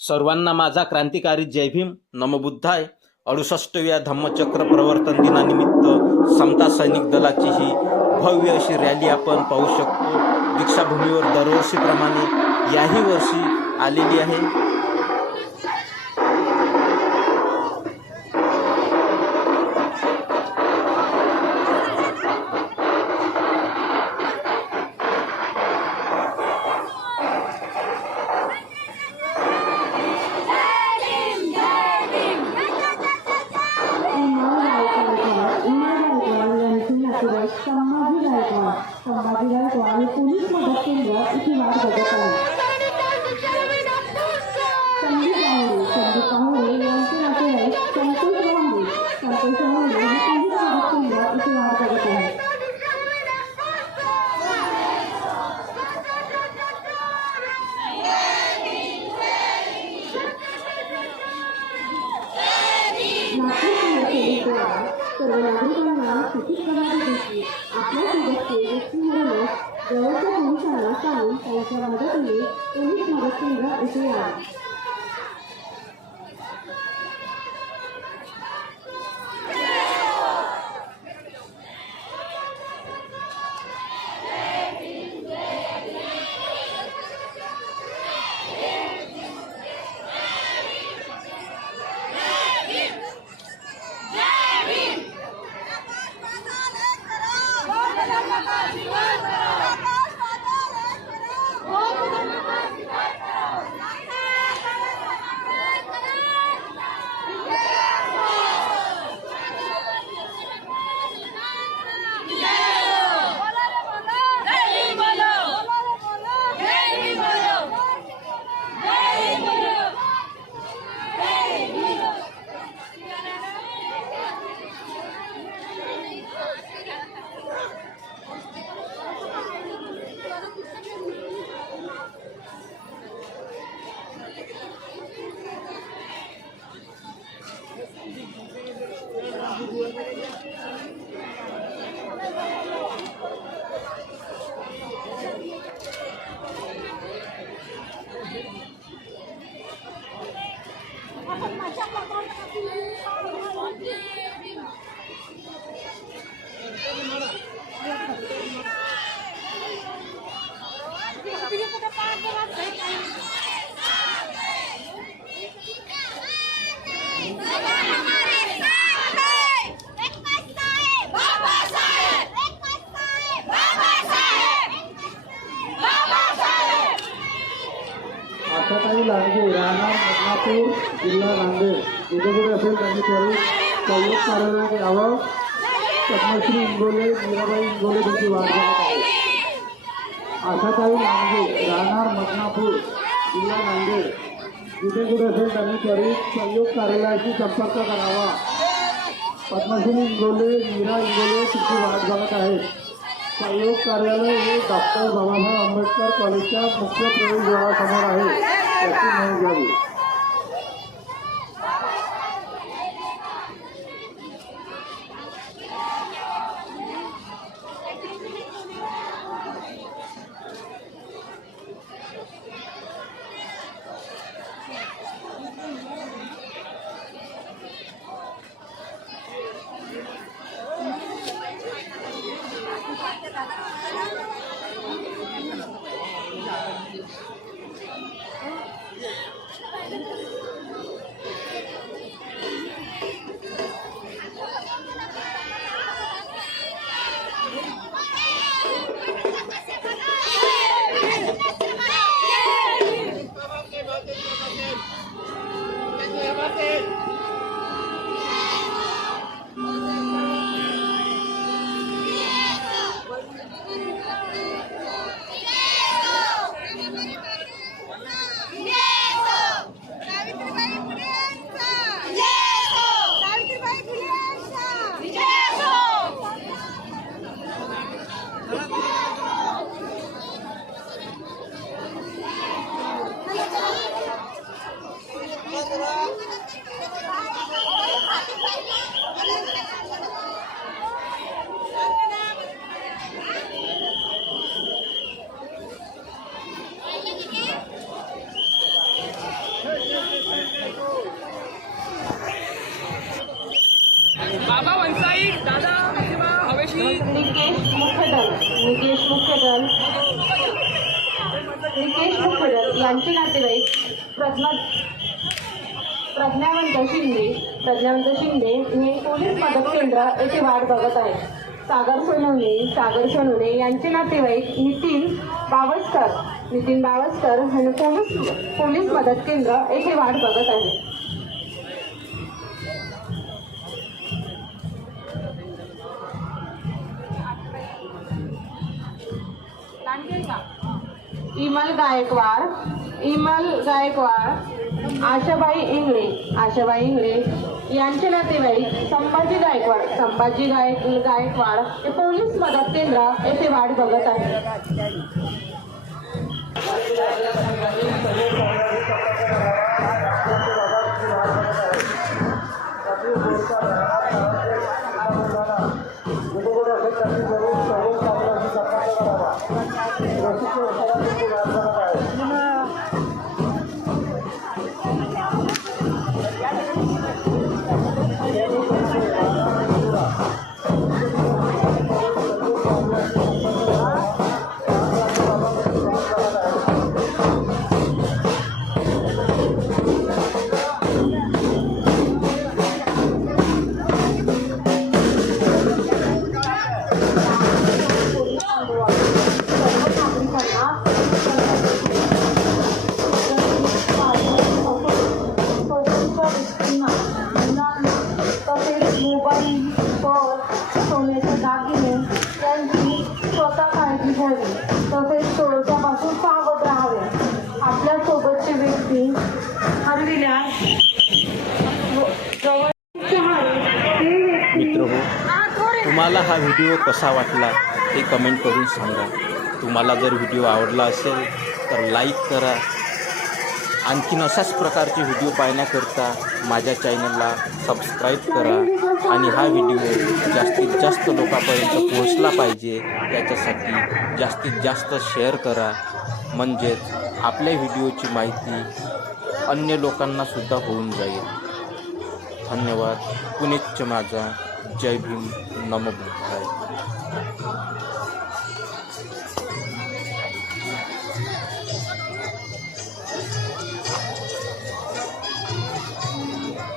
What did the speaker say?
सर्वांना माझा क्रांतिकारी जय भीम नमोबुद्धाय। 68व्या धम्मचक्र प्रवर्तन दिनानिमित्त समता सैनिक दलाची ही भव्य अशी रॅली आपण पाहू शकतो। दीक्षाभूमीवर दरवर्षीप्रमाणे याही वर्षी आलेली आहे। संभाजी गायकवाड आणि पोलीस मदत केंद्र इथे वाट बघत आहे। संदीप कांबळे यांचे नातेवाईक संतोष कांबळे आणि पोलीस मदत केंद्र इथे वाट बघत आहे। सर्व नागरिकांना सूचित करण्यात येते आपल्या सोबतचे व्यक्ती मिळवण्यास जवळच्या पोलिसांना सांगून त्यांच्या मदतीने पोलीस मदत केंद्र इथे यावे। आशाताई लांडगे राहणार बदनापूर जिल्हा नांदेड जिथे कुठे असेल त्यांनी त्वरित सहयोग कार्यालयात यावं। पद्मश्री इंगोले मीराबाई इंगोले त्यांची वाट बघत आहे। आशाताई लांडगे राहणार बदनापूर जिल्हा नांदेड जिथे कुठे असेल त्यांनी त्वरित सहयोग कार्यालयाशी संपर्क करावा। पद्मश्री इंगोले मीरा इंगोले त्यांची वाट बघत आहेत। सहयोग कार्यालय हे डॉक्टर बाबासाहेब आंबेडकर कॉलेजच्या मुख्य प्रवेशद्वारासमोर आहे, त्याची नोंद घ्यावी। बाबा वंसाई दादा प्रतिभा हवेशी निकेश मुखदल यांचे नातेवाईक प्रज्ञावंत शिंदे हे पोलीस मदत केंद्र येथे वाट बघत आहेत. सागर सोनवणे यांचे नातेवाईक नितीन बावस्कर हे पोलीस मदत केंद्र येथे वाट बघत आहेत. इमल गायकवाड आशाबाई इंगळे यांचे नातेवाईक संभाजी गायकवाड हे पोलीस मदत केंद्र येथे वाट बघत आहेत. सोन्याचे दागिने त्यांची स्वतः काळजी घ्यावी तसेच चोरट्यापासून सावध राहावे. आपल्या सोबतची व्यक्ती हरविल्यास मित्रहो, तुम्हाला हा व्हिडिओ कसा वाटला ते कमेंट करून सांगा. तुम्हाला जर व्हिडिओ आवडला असेल तर लाईक करा. आणखीन अशाच प्रकारचे व्हिडिओ पाहण्याकरता माझ्या चॅनलला सबस्क्राईब करा आणि हा व्हिडिओ जास्तीत जास्त लोकांपर्यंत पोहोचला पाहिजे त्याच्यासाठी जास्तीत जास्त शेअर करा. म्हणजेच आपल्या व्हिडिओची माहिती अन्य लोकांनासुद्धा होऊन जाईल. धन्यवाद. पुणेच माझा. जय भीम. नमो बुद्धाय.